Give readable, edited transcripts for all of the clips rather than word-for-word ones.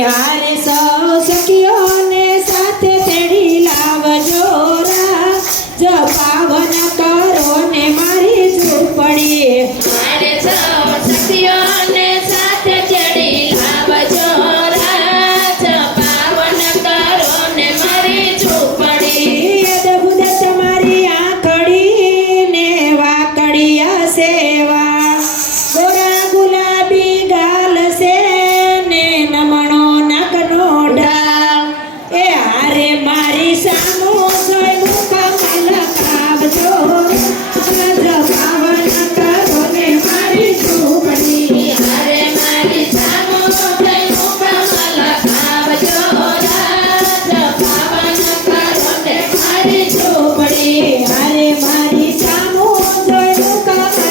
હારે સૌ સખીઓને સાથે તેડી લાવજો રા જો પાવન કરો ને મારી ઝૂંપડી હારે સૌ સખીઓને સાથે તેડી લાવજો રાજ પાવન કરો ને મારી ઝૂંપડી અદભુત તમારી આંખડી ને વાકડિયા સેવા ગોરા ગુલાબી ગાલ છે ને નમણો નગનો ડાળ એ હારે મારી સામો સોય મુખ મલકાવજો રાજ પાવન કરો ને મારી ઝૂંપડી હારે મારી સામો થઈ મુખમાં લખાવજો રાજ પાવન કરો ને મારી ઝૂંપડી હારે મારી સામો સોય મુખ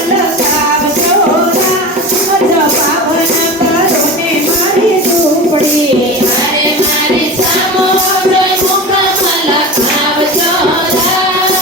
મલકાવજો રાજ પાવન કરો ને મારી ઝૂંપડી હારે મારી સામો થઈ મુખમાં લખાવજો રાજ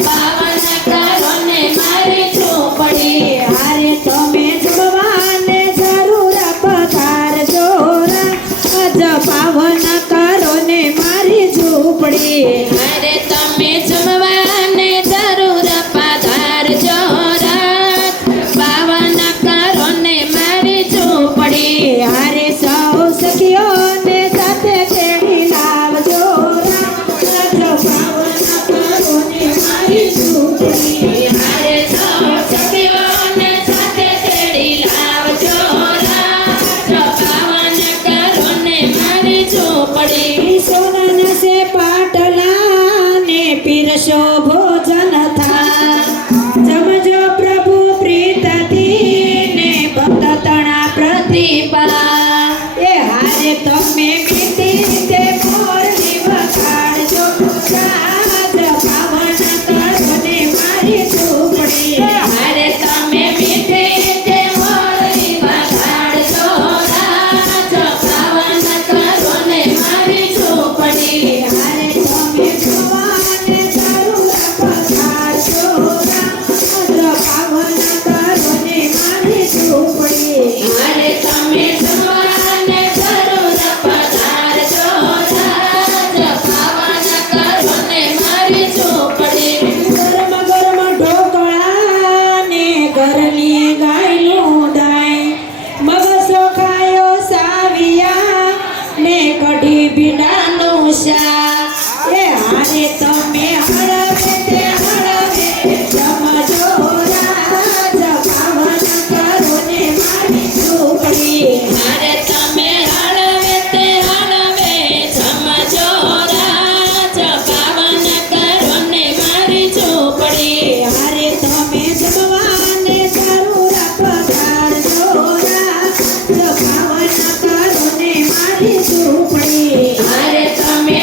પાવન કરો ને મારી ઝૂંપડી હારે તમે જમવાને જરૂર પધારજો રાજ પાવન કરો ને મારી ઝૂંપડી હારે તમે જમવાને જરૂર પધારજો રાજ પાવન કરો ને મારી ઝૂંપડી હારે સૌ સખીઓને સાથે તેડી લાવજો રાજ પાવન કરો ને મારી ઝૂંપડી હારે સૌ સખીઓને સાથે તેડી લાવજો રાજ પાવન કરો ને મારી ઝૂંપડી સોનાના સે પાટલા ને પીરસો ભોજન થા જમજો પ્રભુ પ્રીતથી ને ભક્ત તણા પ્રતિભા એ હારે તમે મીઠી તે મોરલી વગાડજો રાજ પાવન કરો ને મારી ઝૂંપડી હારે તમે મીઠી તે મોરલી વગાડજો રાજ પાવન કરો ને મારી ઝૂંપડી હારે તમે જવાને જરૂર પધારજો રાજ પાવન કરો ને મારી ઝૂંપડી હારે તમે જમવાને જરૂર પધારજો રાજ પાવન કરો ને મારી ઝૂંપડી ગરમ ગરમ ઢોકળા ને ઘરની ગાયનું દાય મગસો ખાયો સાવિયા ને કઢી ભીંડાનું શાક એ હારે તમે હળવે તે હળવે જમજો રાજ પાવન કરો ને મારી ઝૂંપડી હારે તમે હળવે તે હળવે જમજો રાજ પાવન કરો ને મારી ઝૂંપડી હારે તમે જમવાને જરૂર પધારજો રાજ પાવન કરો ને મારી ઝૂંપડી હારે તમે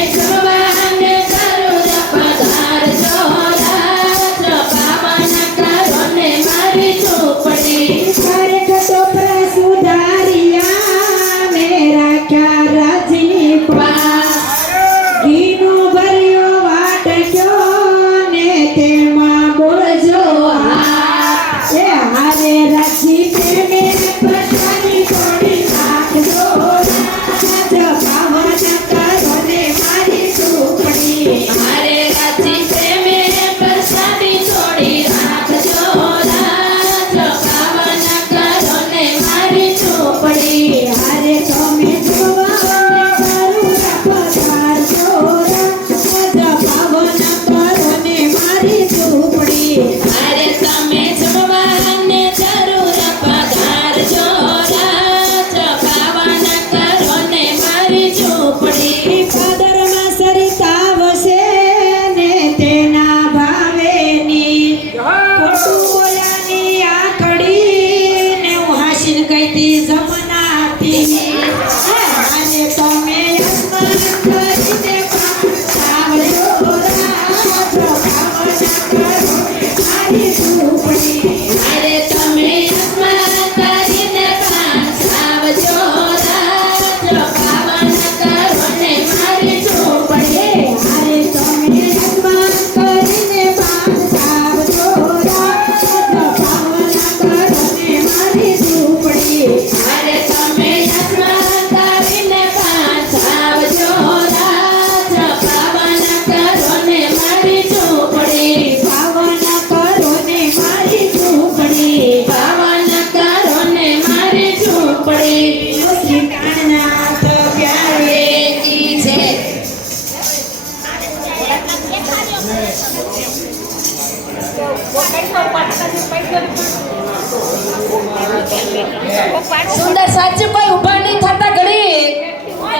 સુંદર સાચું કોઈ ઊભા નહીં થતા